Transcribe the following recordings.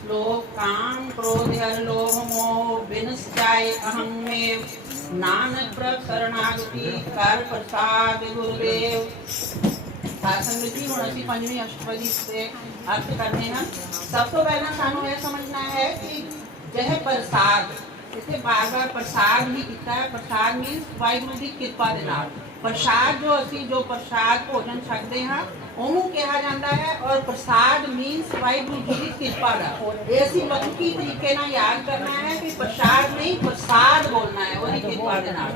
श्लोक काम क्रोध हर लोभ मोह बिन जाय अहम में नानक प्रभ शरणागति कर प्रसाद गुरुदेव ਸੰਗਤ ਜੀ ਹੁਣ ਅਸੀਂ ਪੰਜਵੀਂ ਅਸ਼ਟਪਦੀ ਦੇ ਅਰਥ ਕਰਨੇ ਹਨ ਸਭ ਤੋਂ ਪਹਿਲਾਂ ਸਾਨੂੰ ਇਹ ਸਮਝਣਾ ਹੈ ਕਿ ਜਹ ਪ੍ਰਸਾਦ ਇੱਥੇ ਬਾਰ-ਬਾਰ ਪ੍ਰਸਾਦ ਹੀ ਕੀਤਾ ਹੈ ਪ੍ਰਸਾਦ ਮੀਨਸ ਵਾਹਿਗੁਰੂ ਦੀ ਕਿਰਪਾ ਦੇ ਨਾਲ ਪ੍ਰਸਾਦ ਜੋ ਅਸੀਂ ਜੋ ਪ੍ਰਸਾਦ ਭੋਜਨ ਛਕਦੇ ਹਾਂ ਉਹਨੂੰ ਕਿਹਾ ਜਾਂਦਾ ਹੈ ਔਰ ਪ੍ਰਸਾਦ ਮੀਨਸ ਵਾਹਿਗੁਰੂ ਜੀ ਦੀ ਕਿਰਪਾ ਦਾ ਇਹ ਅਸੀਂ ਲੌਕਿਕੀ ਤਰੀਕੇ ਨਾਲ ਯਾਦ ਕਰਨਾ ਹੈ ਕਿ ਪ੍ਰਸਾਦ ਨਹੀਂ ਪ੍ਰਸਾਦ ਬੋਲਣਾ ਹੈ ਉਹਦੀ ਕਿਰਪਾ ਦੇ ਨਾਲ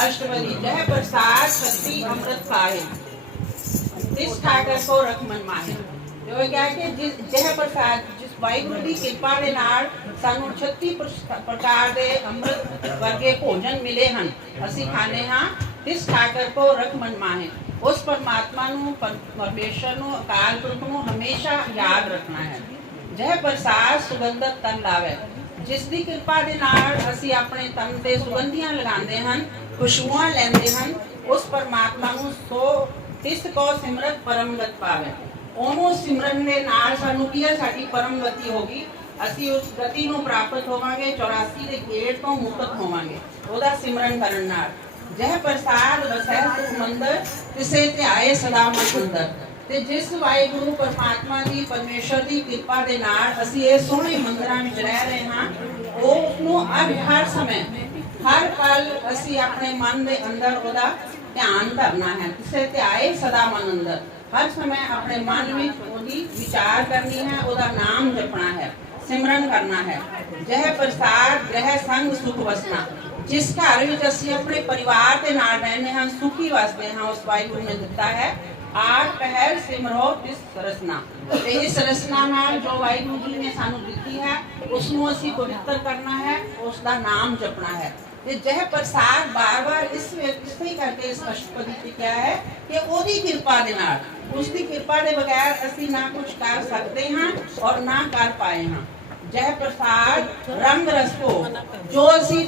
ਅਸ਼ਟਪਦੀ ਜਹ ਪ੍ਰਸਾਦ ਸ਼ਕਤੀ ਅੰਮ੍ਰਿਤ ਪਾਏ ਇਸ ਠਾਕਰ ਕੋ ਰਖ ਮਨ ਮਾਹੇ ਜੋ ਇਹ ਕਿਹਾ ਕਿ ਜਿਸ ਜਹ ਪ੍ਰਸਾਦ ਜਿਸ ਵਾਹਿਗੁਰੂ ਦੀ ਕਿਰਪਾ ਦੇ ਨਾਲ ਸਾਨੂੰ 36 ਪ੍ਰਸ- ਪ੍ਰਕਾਰ ਦੇ ਅੰਮ੍ਰਿਤ ਵਰਗੇ ਭੋਜਨ ਮਿਲੇ ਹਨ ਅਸੀਂ ਖਾਣੇ ਹਾਂ ਇਸ ਠਾਕਰ ਕੋ ਰਖ ਮਾਹੇ। ਉਸ ਪਰਮਾਤਮਾ ਨੂੰ ਪਰ- ਪਰਮੇਸ਼ਰ ਨੂੰ, ਅਕਾਲ ਪੁਰਖ ਨੂੰ ਹਮੇਸ਼ਾ ਯਾਦ ਰੱਖਣਾ ਹੈ। ਜਹ ਪ੍ਰਸਾਦ ਸੁਗੰਧਤ ਤਨ ਲਾਵੇ। ਜਿਸ ਦੀ ਕਿਰਪਾ ਦੇ ਨਾਲ ਅਸੀਂ ਆਪਣੇ ਤਨ ਤੇ ਸੁਗੰਧੀਆਂ ਲਗਾਉਂਦੇ ਹਨ, ਖੁਸ਼ਬੂਆਂ ਲੈਂਦੇ ਹਨ, ਉਸ ਪਰਮਾਤਮਾ ਨੂੰ ਸੋ ਤਿਸ ਕੋ ਸਿਮਰਤ ਪਰਮਗਤ ਪਾਵੇ। ਉਹਨੂੰ ਸਿਮਰਨ ਦੇ ਨਾਲ ਸਾਨੂੰ ਕੀ ਹੈ? ਸਾਡੀ ਪਰਮ ਗਤੀ ਹੋਗੀ ਅਸੀਂ ਉਸ ਗਤੀ ਨੂੰ ਪ੍ਰਾਪਤ ਹੋਵਾਂਗੇ 84 ਦੇ ਗੇਟ ਤੋਂ ਮੁਕਤ ਹੋਵਾਂਗੇ। ਉਹਦਾ ਸਿਮਰਨ ਕਰਨ ਨਾਲ। ਜਹ ਪ੍ਰਸਾਦ ਵਸੈ ਸੁਖ ਮੰਦਰ, ਤਿਸੇ ਧਿਆਏ ਸਦਾ ਮਨ ਅੰਦਰ ਤੇ ਜਿਸ ਵਾਹਿਗੁਰੂ ਪਰਮਾਤਮਾ ਦੀ, ਪਰਮੇਸ਼ਰ ਦੀ ਕਿਰਪਾ ਦੇ ਨਾਲ ਅਸੀਂ ਇਹ ਸੋਹਣੇ ਮੰਦਰਾਂ ਵਿੱਚ ਰਹਿ ਰਹੇ ਹਾਂ ਉਹ ਉਸਨੂੰ ਹਰ ਹਰ ਸਮੇਂ, ਹਰ ਪਲ ਅਸੀਂ ਆਪਣੇ ਮਨ ਦੇ ਅੰਦਰ ਉਹਦਾ ਧਿਆਨ ਧਰਨਾ ਹੈ। ਕਿਸੇ ਧਿਆਏ ਸਦਾ ਮਨ ਅੰਦਰ ਹਰ ਸਮੇਂ ਆਪਣੇ ਮਨ ਵਿੱਚ ਉਹਦੀ ਵਿਚਾਰ ਕਰਨੀ ਹੈ, ਉਹਦਾ ਨਾਮ ਜਪਣਾ ਹੈ, ਸਿਮਰਨ ਕਰਨਾ ਹੈ। ਜਹ ਪ੍ਰਸਾਦ, ਗ੍ਰਹਿ ਸੰਗ ਸੁਖ ਵਸਨਾ। ਜਿਸ ਘਰ ਵਿੱਚ ਅਸੀਂ ਆਪਣੇ ਪਰਿਵਾਰ ਦੇ ਨਾਲ ਰਹਿੰਦੇ ਹਾਂ ਸੁਖੀ ਵਸਦੇ ਹਾਂ ਉਸ ਵਾਹਿਗੁਰੂ ਨੇ ਦਿੱਤਾ ਹੈ ਆਠ ਪਹਿਰ ਸਿਮਰੋ ਤਿਸ ਰਸਨਾ ਤੇ ਇਸ ਰਸਨਾ ਨਾਲ ਜੋ ਵਾਹਿਗੁਰੂ ਜੀ ਨੇ ਸਾਨੂੰ ਦਿੱਤੀ ਹੈ ਉਸ ਨੂੰ ਅਸੀਂ ਪਵਿੱਤਰ ਕਰਨਾ ਹੈ ਉਸ ਦਾ ਨਾਮ ਜਪਣਾ ਹੈ ਤੇ ਜਹ ਪ੍ਰਸਾਦ ਬਾਰ-ਬਾਰ ਇਸ ਵਿੱਚ ਇਸ ਲਈ ਕਰਕੇ ਇਸ ਅਸ਼ਟਪਦੀ ਤੇ ਕਿਹਾ ਹੈ ਕਿ ਉਹਦੀ ਕਿਰਪਾ ਦੇ ਨਾਲ ਉਸ ਦੀ ਕਿਰਪਾ ਦੇ ਬਗੈਰ ਅਸੀਂ ਨਾ ਕੁਝ ਕਰ ਸਕਦੇ ਹਾਂ ਔਰ ਨਾ ਕਰ ਪਾਏ ਹਾਂ ਜਹ ਪ੍ਰਸਾਦ ਰੰਗ ਰਸੋ ਜੋ ਅਸੀਂ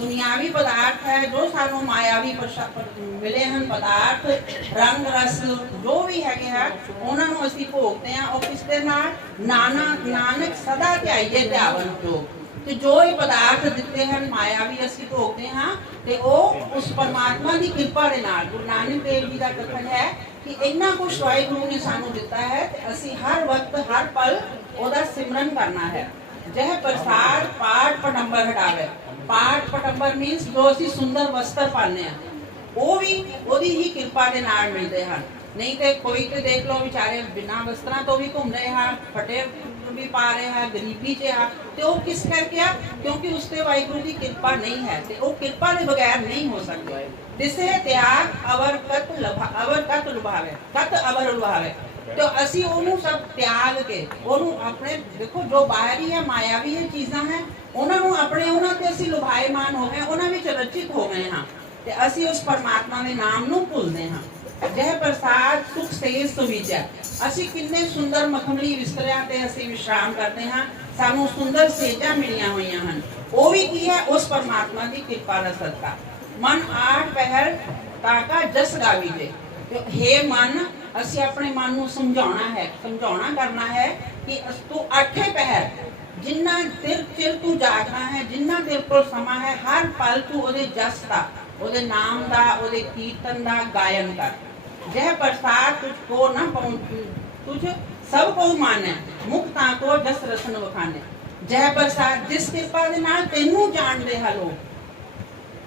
ਦੁਨਿਆਵੀ ਪਦਾਰਥ ਹੈ, ਜੋ ਸਾਨੂੰ ਮਾਇਆਵੀ ਪ੍ਰਸ਼ਾ- ਮਿਲੇ ਹਨ, ਪਦਾਰਥ, ਰੰਗ, ਰਸ, ਜੋ ਵੀ ਹੈਗੇ ਹੈ ਉਹਨਾਂ ਨੂੰ ਅਸੀਂ ਭੋਗਦੇ ਹਾਂ। ਉਹ ਕਿਸ ਦੇ ਨਾਲ ਨਾਨਾ, ਨਾਨਕ ਸਦਾ ਧਿਆਈਏ ਧਿਆਵਨ ਜੋ ਤੇ ਜੋ ਇਹ ਪਦਾਰਥ ਦਿੱਤੇ ਹਨ, ਮਾਇਆਵੀ ਅਸੀਂ ਭੋਗਦੇ ਹਾਂ ਤੇ ਉਹ ਉਸ ਪਰਮਾਤਮਾ ਦੀ ਕਿਰਪਾ ਦੇ ਨਾਲ, ਗੁਰੂ ਨਾਨਕ ਦੇਵ ਜੀ ਦਾ ਕਥਨ ਹੈ ਕਿ ਇੰਨਾ ਕੁਝ ਵਾਹਿਗੁਰੂ ਨੇ ਸਾਨੂੰ ਦਿੱਤਾ ਹੈ ਤੇ ਅਸੀਂ ਹਰ ਵਕਤ ਹਰ ਪਲ ਉਹਦਾ ਸਿਮਰਨ ਕਰਨਾ ਹੈ। ਜਹ ਪ੍ਰਸਾਦ ਪਾਠ ਪਟੰਬਰ ਹਟਾਵੇ ਪਾਠ ਪਟੰਬਰ ਮੀਨਸ ਜੋ ਅਸੀਂ ਸੁੰਦਰ ਵਸਤਰ ਪਾਉਂਦੇ ਆ ਉਹ ਵੀ ਉਹਦੀ ਹੀ ਕਿਰਪਾ ਦੇ ਨਾਲ ਮਿਲਦੇ ਹਨ ਨਹੀਂ ਤੇ ਕੋਈ ਤੇ ਦੇਖ ਲਓ ਵਿਚਾਰੇ ਬਿਨਾਂ ਵਸਤਰਾਂ ਤੋਂ ਵੀ ਘੁੰਮ ਰਹੇ ਹਨ ਫਟੇ ਵੀ ਪਾ ਰਹੇ ਹਨ ਗਰੀਬੀ 'ਚ ਆ ਤੇ ਉਹ ਕਿਸ ਕਰਕੇ ਆ ਕਿਉਂਕਿ ਉਸ ਤੇ ਵਾਹਿਗੁਰੂ ਦੀ ਕਿਰਪਾ ਨਹੀਂ ਹੈ ਤੇ ਉਹ ਕਿਰਪਾ ਦੇ ਬਗੈਰ ਨਹੀਂ ਹੋ ਸਕਦਾ ਤਿਸੇ ਤਿਆਗ ਅਵਰ ਕਤ ਲਭਾ, ਅਵਰ ਕਤ ਲੁਭਾਵੇ, ਕਤ ਅਵਰ ਲੁਭਾਵੇ। ਤੇ ਅਸੀਂ ਉਹਨੂੰ ਸਭ ਤਿਆਗ ਕੇ, ਉਹਨੂੰ ਆਪਣੇ, ਦੇਖੋ ਜੋ ਬਾਹਰੀ ਹੈ ਮਾਇਆਵੀ ਹੈ ਚੀਜ਼ਾਂ ਹੈ, ਉਹਨਾਂ ਨੂੰ ਆਪਣੇ ਉਹਨਾਂ ਤੇ ਅਸੀਂ ਲੁਭਾਏਮਾਨ ਹੋ ਗਏ, ਉਹਨਾਂ ਵਿੱਚ ਰਚਿਤ ਹੋ ਗਏ ਹਾਂ। ਤੇ ਅਸੀਂ ਉਸ ਪਰਮਾਤਮਾ ਦੇ ਨਾਮ ਨੂੰ ਭੁੱਲਦੇ ਹਾਂ। ਜਹ ਪ੍ਰਸਾਦ ਸੁਖ ਸੇ ਸੁਵਿਚਾ ਅਸੀਂ ਕਿੰਨੇ ਸੁੰਦਰ ਮਖਮਲੀ ਬਿਸਤਰਿਆਂ ਤੇ ਅਸੀਂ ਵਿਸ਼ਰਾਮ ਕਰਦੇ ਹਾਂ, ਸਾਨੂੰ ਸੁੰਦਰ ਸੇਜਾਂ ਮਿਲੀਆਂ ਹੋਈਆਂ ਹਨ। ਉਹ ਵੀ ਕੀ ਹੈ? ਉਸ ਪਰਮਾਤਮਾ ਦੀ ਕਿਰਪਾ ਦਾ ਸਦਕਾ। ਮਨ ਆਠ ਪਹਿਰ ਤਾਕਾ ਜਸ ਗਾਵੀ ਜੇ। ਤੇ ਮਨ, ਅਸੀਂ ਆਪਣੇ ਮਨ ਨੂੰ ਸਮਝਾਉਣਾ ਹੈ, ਸਮਝਾਉਣਾ ਕਰਨਾ ਹੈ ਕਿ ਤੂੰ ਅੱਠੇ ਪਹਿਰ, ਜਿੰਨਾ ਦਿਲ ਚਿਰ ਤੂੰ ਜਾਗਣਾ ਹੈ, ਜਿੰਨਾ ਤੇਰੇ ਕੋਲ ਸਮਾਂ ਹੈ, ਹਰ ਪਲ ਤੂੰ ਉਹਦੇ ਜਸ ਦਾ, ਉਹਦੇ ਨਾਮ ਦਾ, ਉਹਦੇ ਕੀਰਤਨ ਦਾ ਗਾਇਨ ਕਰ। ਜਹ ਪ੍ਰਸਾਦ ਤੁਝ ਕੋ ਨਾ ਪਹੁੰਚ ਤੁਝ ਸਭ ਕੋ ਮਾਨੈ ਮੁਕਤਾ ਕੋ ਜਸ ਰਸਨ ਵਖਾਨੇ। ਜਹ ਪ੍ਰਸਾਦ, ਜਿਸ ਕਿਰਪਾ ਦੇ ਨਾਲ ਤੈਨੂੰ ਜਾਣਦੇ ਹਨ ਲੋਕ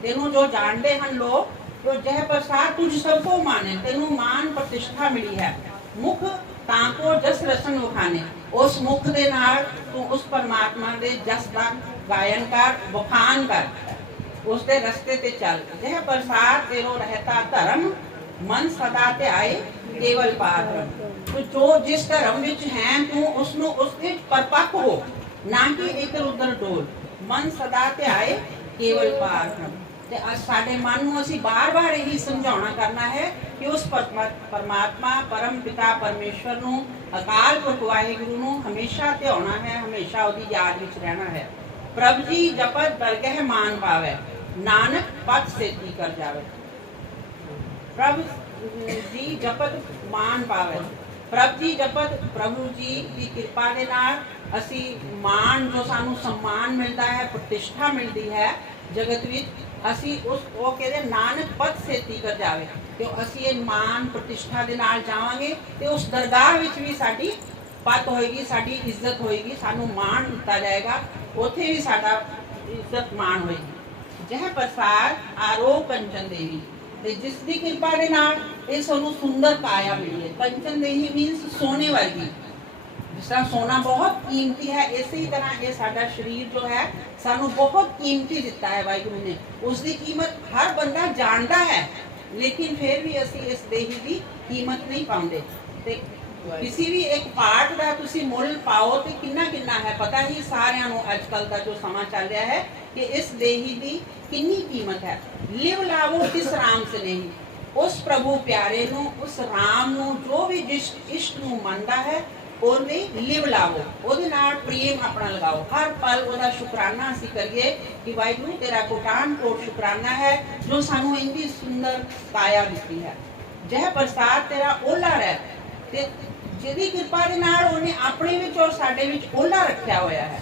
ਤੈਨੂੰ ਜੋ ਜਾਣਦੇ ਹਨ ਲੋਕ, ਜੋ ਜਹ ਪ੍ਰਸਾਦ ਤੁਝ ਸਭ ਕੋ ਮਾਨੇ ਤੈਨੂੰ ਮਾਨ ਪ੍ਰਤਿਸ਼ਠਾ ਮਿਲੀ ਹੈ। ਮੁਖ ਤਾਂ ਕੋ ਜਸ ਰਸਨ ਵਖਾਨੇ ਉਸ ਮੁਖ ਦੇ ਨਾਲ ਤੂੰ ਉਸ ਪਰਮਾਤਮਾ ਦੇ ਜਸ ਦਾ ਗਾਇਨ ਕਰ, ਵਖਾਨ ਕਰ। ਉਸ ਦੇ ਰਸਤੇ ਤੇ ਚੱਲ। ਜਹ ਪ੍ਰਸਾਦ ਤੇਰੋ ਰਹਤਾ ਧਰਮ, ਮਨ ਸਦਾ ਤੇ ਆਏ ਕੇਵਲ ਪਾਰ ਜੋ ਜਿਸ ਧਰਮ ਵਿੱਚ ਹੈ, ਤੂੰ ਉਸ ਨੂੰ ਉਸ ਵਿੱਚ ਪਰਪੱਕ ਹੋ, ਨਾ ਕਿ ਇਧਰ ਉਧਰ ਡੋਲ। ਮਨ ਸਦਾ ਤੇ ਆਏ ਕੇਵਲ ਪਾਰ ਤੇ ਅੱਜ ਸਾਡੇ ਮਨ ਨੂੰ ਅਸੀਂ ਬਾਰ-ਬਾਰ ਇਹੀ ਸਮਝਾਉਣਾ ਕਰਨਾ ਹੈ ਕਿ ਉਸ ਪਰਮਾਤਮਾ, ਪਰਮ ਪਿਤਾ ਪਰਮੇਸ਼ਵਰ ਨੂੰ, ਅਕਾਲ ਪੁਰਖ ਵਾਹਿਗੁਰੂ ਨੂੰ ਹਮੇਸ਼ਾ ਧਿਆਉਣਾ ਹੈ, ਹਮੇਸ਼ਾ ਉਹਦੀ ਯਾਦ ਵਿੱਚ ਰਹਿਣਾ ਹੈ। ਪ੍ਰਭ ਜੀ, ਜਪਤ ਬਰਗਹਿ ਮਾਨ ਪਾਵੇ, ਨਾਨਕ ਪਤ ਸੇਤੀ ਕਰ ਜਾਵੇ। ਪ੍ਰਭ ਜੀ, ਜਪਤ ਮਾਨ ਪਾਵੇ। ਪ੍ਰਭ ਜੀ, ਜਪਤ ਪ੍ਰਭੂ ਜੀ ਦੀ ਕਿਰਪਾ ਦੇ ਨਾਲ ਅਸੀਂ ਮਾਣ ਜੋ ਸਾਨੂੰ ਸਨਮਾਨ ਮਿਲਦਾ ਹੈ, ਪ੍ਰਤਿਸ਼ਠਾ ਮਿਲਦੀ ਹੈ, ਜਗਤ ਵਿੱਚ ਅਸੀਂ ਉਸ ਉਹ ਕਹਿੰਦੇ ਨਾਨਕ ਪਦ ਸੇਤੀ ਕਰ ਜਾਵੇ। ਤੇ ਅਸੀਂ ਇਹ ਮਾਣ ਪ੍ਰਤਿਸ਼ਠਾ ਦੇ ਨਾਲ ਜਾਵਾਂਗੇ ਤੇ ਉਸ ਦਰਗਾਹ ਵਿੱਚ ਵੀ ਸਾਡੀ ਪਤ ਹੋਏਗੀ, ਸਾਡੀ ਇੱਜ਼ਤ ਹੋਏਗੀ, ਸਾਨੂੰ ਮਾਣ ਦਿੱਤਾ ਜਾਏਗਾ, ਉੱਥੇ ਵੀ ਸਾਡਾ ਇੱਜ਼ਤ ਮਾਣ ਹੋਏਗੀ। ਜਹ ਪ੍ਰਸਾਦ ਆਰੋ ਕੰਚਨ ਦੇਵੀ ਤੇ ਜਿਸ ਦੀ ਕਿਰਪਾ ਦੇ ਨਾਲ ਇਹ ਸਾਨੂੰ ਸੁੰਦਰ ਕਾਇਆ ਮਿਲੀ ਹੈ ਕੰਚਨ ਦੇਵੀ ਮੀਨਸ ਸੋਨੇ ਵਰਗੀ। ਜਿਸ ਤਰ੍ਹਾਂ ਸੋਨਾ ਬਹੁਤ ਕੀਮਤੀ ਹੈ ਇਸੇ ਤਰ੍ਹਾਂ ਇਹ ਸਾਡਾ ਸਰੀਰ ਜੋ ਹੈ ਸਾਨੂੰ ਬਹੁਤ ਕੀਮਤੀ ਦਿੱਤਾ ਹੈ ਵਾਹਿਗੁਰੂ ਨੇ। ਉਸ ਦੀ ਕੀਮਤ ਹਰ ਬੰਦਾ ਜਾਣਦਾ ਹੈ ਲੇਕਿਨ ਫਿਰ ਵੀ ਅਸੀਂ ਇਸ ਦੇਹੀ ਦੀ ਕੀਮਤ ਨਹੀਂ ਪਾਉਂਦੇ। ਤੇ ਕਿਸੇ ਵੀ ਇੱਕ ਪਾਰਟ ਦਾ ਤੁਸੀਂ ਮੁੱਲ ਪਾਓ ਤੇ ਕਿੰਨਾ ਕਿੰਨਾ ਹੈ ਪਤਾ ਹੀ ਸਾਰਿਆਂ ਨੂੰ ਅੱਜ ਕੱਲ ਦਾ ਜੋ ਸਮਾਂ ਚੱਲ ਰਿਹਾ ਹੈ ਕਿ ਇਸ ਦੇਹੀ ਦੀ ਕਿੰਨੀ ਕੀਮਤ ਹੈ। ਲਿਵ ਲਾਵੋ ਕਿਸ ਰਾਮ ਸੇ ਨਹੀਂ। ਉਸ ਪ੍ਰਭੂ ਪਿਆਰੇ ਨੂੰ ਉਸ ਰਾਮ ਨੂੰ ਜੋ ਵੀ ਜਿਸ ਇਸ਼ਟ ਨੂੰ ਮੰਨਦਾ ਹੈ ਉਹਨੇ ਲਿਵ ਲਾਵੋ। ਉਹਦੇ ਨਾਲ ਪ੍ਰੇਮ ਆਪਣਾ ਲਗਾਓ। ਹਰ ਪਲ ਉਹਦਾ ਸ਼ੁਕਰਾਨਾ ਅਸੀਂ ਕਰੀਏ ਕਿ ਵਾਹਿਗੁਰੂ, ਤੇਰਾ ਕੋਟਾਨ ਕੋਟ ਸ਼ੁਕਰਾਨਾ ਹੈ ਜੋ ਸਾਨੂੰ ਇੰਨੀ ਸੁੰਦਰ ਕਾਇਆ ਦਿੱਤੀ ਹੈ। ਜਹ ਪ੍ਰਸਾਦ, ਤੇਰਾ ਓਲਾ ਰਹਿ। ਤੇ ਜਿਹਦੀ ਕਿਰਪਾ ਦੇ ਨਾਲ ਉਹਨੇ ਆਪਣੇ ਵਿੱਚ ਔਰ ਸਾਡੇ ਵਿੱਚ ਓਲਾ ਰੱਖਿਆ ਹੋਇਆ ਹੈ।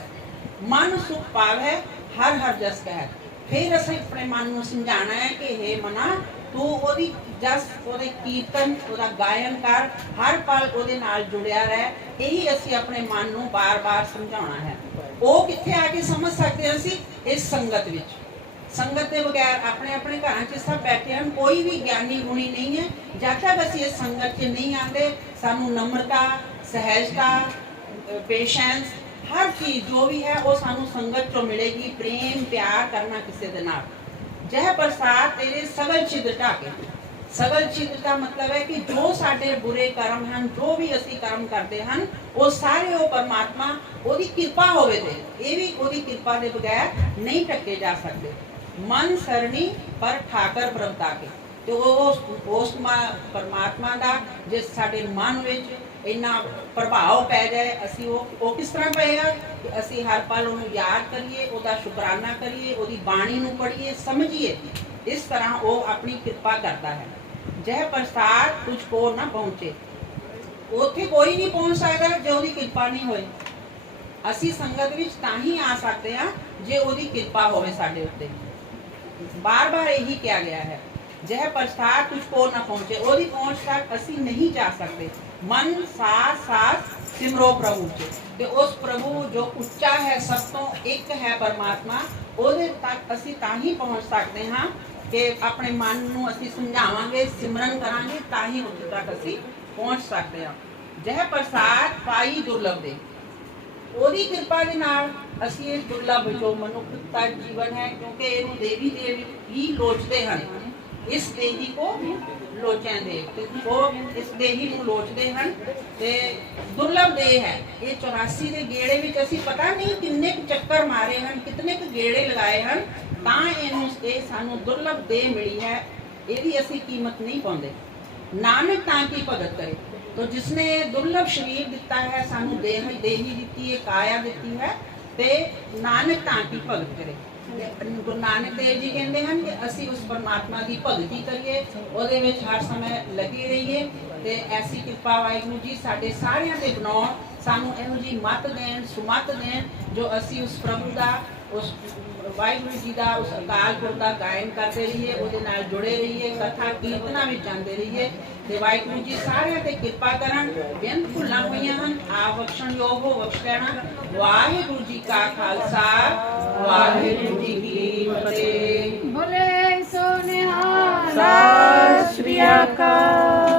ਮਨ ਸੁਖ ਪਾਵੈ, ਹਰ ਹਰ ਜਸ ਕਹਿ। ਫਿਰ ਅਸੀਂ ਆਪਣੇ ਮਨ ਨੂੰ ਸਮਝਾਣਾ ਹੈ ਕਿ हे ਮਨਾ, ਤੂੰ ਉਹਦੀ ਜਸ, ਉਹਦੇ ਕੀਰਤਨ, ਉਹਦਾ ਗਾਇਨ ਕਰ, ਹਰ ਪਲ ਉਹਦੇ ਨਾਲ ਜੁੜਿਆ ਰਹਿ। ਇਹੀ ਅਸੀਂ ਆਪਣੇ ਮਨ ਨੂੰ ਬਾਰ-ਬਾਰ ਸਮਝਾਉਣਾ ਹੈ। ਉਹ ਕਿੱਥੇ ਆ ਕੇ ਸਮਝ ਸਕਦੇ ਹਾਂ ਅਸੀਂ? ਇਸ ਸੰਗਤ ਵਿੱਚ। ਸੰਗਤ ਦੇ ਬਗੈਰ ਆਪਣੇ ਆਪਣੇ ਘਰਾਂ 'ਚ ਸਭ ਬੈਠੇ ਹਨ, ਕੋਈ ਵੀ ਗਿਆਨੀ ਗੁਣੀ ਨਹੀਂ ਹੈ। ਜਦ ਤੱਕ ਅਸੀਂ ਇਸ ਸੰਗਤ 'ਚ ਨਹੀਂ ਆਉਂਦੇ, ਸਾਨੂੰ ਨਮਰਤਾ, ਸਹਿਜਤਾ ਪੇਸ਼ੈਂਸ ਹਰ ਚੀਜ਼ ਜੋ ਵੀ ਹੈ, ਉਹ ਸਾਨੂੰ ਸੰਗਤ 'ਚੋਂ ਮਿਲੇਗੀ। ਪ੍ਰੇਮ, ਪਿਆਰ ਕਰਨਾ ਕਿਸੇ ਦੇ ਨਾਲ। ਜਹ ਪ੍ਰਸਾਦ ਤੇਰੇ ਸਗਲ ਛਿਦ ਢਾਕੇ। ਸਗਲ ਛਿਦ ਦਾ ਮਤਲਬ ਹੈ ਕਿ ਜੋ ਸਾਡੇ ਬੁਰੇ ਕਰਮ ਹਨ, ਜੋ ਵੀ ਅਸੀਂ ਕਰਮ ਕਰਦੇ ਹਨ, ਉਹ ਸਾਰੇ ਉਹ ਪਰਮਾਤਮਾ, ਉਹਦੀ ਕਿਰਪਾ ਹੋਵੇ ਤੇ। ਇਹ ਵੀ ਉਹਦੀ ਕਿਰਪਾ ਦੇ ਬਗੈਰ ਨਹੀਂ ਟੱਕੇ ਜਾ ਸਕਦੇ। ਮਨ ਸਰਣੀ ਪਰ ਠਾਕਰ ਪ੍ਰਭਤਾ ਕੇ ਤੇ ਉਹ ਉਸ- ਪਰਮਾਤਮਾ ਦਾ, ਜਿਸ ਸਾਡੇ ਮਨ ਵਿੱਚ ਇੰਨਾ ਪ੍ਰਭਾਵ ਪੈ ਜਾਏ, ਅਸੀਂ ਉਹ ਉਹ ਕਿਸ ਤਰ੍ਹਾਂ ਪਏਗਾ ਕਿ ਅਸੀਂ ਹਰ ਪਲ ਉਹਨੂੰ ਯਾਦ ਕਰੀਏ, ਉਹਦਾ ਸ਼ੁਕਰਾਨਾ ਕਰੀਏ, ਉਹਦੀ ਬਾਣੀ ਨੂੰ ਪੜ੍ਹੀਏ, ਸਮਝੀਏ। ਇਸ ਤਰ੍ਹਾਂ ਉਹ ਆਪਣੀ ਕਿਰਪਾ ਕਰਦਾ ਹੈ। ਜਹ ਪ੍ਰਸਾਦ ਤੁਝ ਕੋ ਨਾ ਪਹੁੰਚੇ। ਉੱਥੇ ਕੋਈ ਨਹੀਂ ਪਹੁੰਚ ਸਕਦਾ ਜੇ ਉਹਦੀ ਕਿਰਪਾ ਨਹੀਂ ਹੋਏ। ਅਸੀਂ ਸੰਗਤ ਵਿੱਚ ਤਾਂ ਹੀ ਆ ਸਕਦੇ ਹਾਂ, ਜੇ ਉਹਦੀ ਕਿਰਪਾ ਹੋਵੇ ਸਾਡੇ ਉੱਤੇ। ਬਾਰ-ਬਾਰ ਇਹੀ ਕਿਹਾ ਗਿਆ ਹੈ। ਜਹ ਪ੍ਰਸਾਦ ਤੁਝ ਕੋ ਨਾ ਪਹੁੰਚੇ, ਉਹਦੀ ਪਹੁੰਚ ਤੱਕ ਅਸੀਂ ਨਹੀਂ ਜਾ ਸਕਦੇ। ਮਨ ਸਾਥ ਸਾਥ ਸਿਮਰੋ ਪ੍ਰਭੂ ਚ। ਤੇ ਉਸ ਪ੍ਰਭੂ ਜੋ ਉੱਚਾ ਹੈ, ਸਭ ਤੋਂ ਇੱਕ ਹੈ ਪਰਮਾਤਮਾ, ਉਹਦੇ ਤੱਕ ਅਸੀਂ ਤਾਂ ਹੀ ਪਹੁੰਚ ਸਕਦੇ ਹਾਂ ਕਿ ਆਪਣੇ ਮਨ ਨੂੰ ਅਸੀਂ ਸਮਝਾਵਾਂਗੇ, ਸਿਮਰਨ ਕਰਾਂਗੇ, ਤਾਂ ਹੀ ਉੱਥੇ ਤੱਕ ਅਸੀਂ ਪਹੁੰਚ ਸਕਦੇ ਹਾਂ। ਜਹ ਪ੍ਰਸਾਦ ਪਾਈ ਦੁਰਲਭ ਦੇ। ਉਹਦੀ ਕਿਰਪਾ ਦੇ ਨਾਲ ਅਸੀਂ ਇਹ ਦੁਰਲਭ ਜੋ ਮਨੁੱਖਤਾ ਜੀਵਨ ਹੈ, ਕਿਉਂਕਿ ਇਹਨੂੰ ਦੇਵੀ ਦੇਵੀ ਹੀ ਲੋਚਦੇ ਹਨ। ਇਸ ਦੇਹੀ ਕੋ ਲੋਚਾਂਦੇ ਉਹ ਇਸ ਦੇਹੀ ਨੂੰ ਲੋਚਦੇ ਹਨ ਤੇ ਦੁਰਲਭ ਦੇਹ ਹੈ। ਇਹ 84 ਦੇ ਗੇੜੇ ਵਿੱਚ ਅਸੀਂ ਪਤਾ ਨਹੀਂ ਕਿੰਨੇ ਕੁ ਚੱਕਰ ਮਾਰੇ ਹਨ, ਕਿਤਨੇ ਕੁ ਗੇੜੇ ਲਗਾਏ ਹਨ, ਤਾਂ ਇਹਨੂੰ, ਇਹ ਸਾਨੂੰ ਦੁਰਲਭ ਦੇਹ ਮਿਲੀ ਹੈ। ਇਹਦੀ ਅਸੀਂ ਕੀਮਤ ਨਹੀਂ ਪਾਉਂਦੇ। ਨਾਨਕ ਤਾਂ ਕੀ ਭਗਤ ਕਰੇ? ਤੋ ਜਿਸਨੇ ਦੁਰਲਭ ਸ਼ਰੀਰ ਦਿੱਤਾ ਹੈ, ਸਾਨੂੰ ਦੇਹ, ਦੇਹੀ ਦਿੱਤੀ ਹੈ, ਕਾਇਆ ਦਿੱਤੀ ਹੈ, ਤੇ ਨਾਨਕ ਤਾਂ ਕੀ ਭਗਤ ਕਰੇ? ਗੁਰੂ ਨਾਨਕ ਦੇਵ ਜੀ ਕਹਿੰਦੇ ਹਨ ਕਿ ਅਸੀਂ ਉਸ ਪਰਮਾਤਮਾ ਦੀ ਭਗਤੀ ਕਰੀਏ, ਉਹਦੇ ਵਿੱਚ ਹਰ ਸਮੇਂ ਲੱਗੇ ਰਹੀਏ ਤੇ ਐਸੀ ਕਿਰਪਾ ਵਾਹਿਗੁਰੂ ਜੀ ਸਾਡੇ ਸਾਰਿਆਂ ਦੇ ਬਣਾਉਣ, ਸਾਨੂੰ ਇਹੋ ਜੀ ਮਤ ਦੇਣ, ਸੁਮਤ ਦੇਣ ਜੋ ਅਸੀਂ ਉਸ ਪ੍ਰਭੂ ਦਾ ਉਸ ਵਾਹਿਗੁਰੂ ਜੀ ਦਾ ਉਸ ਅਕਾਲ ਪੁਰਖ ਦਾ ਗਾਇਨ ਕਰਦੇ ਰਹੀਏ ਉਹਦੇ ਨਾਲ ਜੁੜੇ ਰਹੀਏ ਕਥਾ ਕੀਰਤਨਾ ਵਿੱਚ ਜਾਂਦੇ ਰਹੀਏ ਤੇ ਵਾਹਿਗੁਰੂ ਜੀ ਸਾਰਿਆਂ ਤੇ ਕਿਰਪਾ ਕਰਨ ਬੇਅੰਤ ਭੁੱਲਾਂ ਹੋਈਆਂ ਹਨ ਆ ਬਖਸ਼ਣ ਯੋਗ ਹੋ ਬਖਸ਼ ਲੈਣਾ ਵਾਹਿਗੁਰੂ ਜੀ ਕਾ ਖਾਲਸਾ ਵਾਹਿਗੁਰੂ ਜੀ ਕੀ ਫਤਿਹ ਬੋਲੇ ਸੋ ਨਿਹਾਲ ਸਤਿ ਸ਼੍ਰੀ ਅਕਾਲ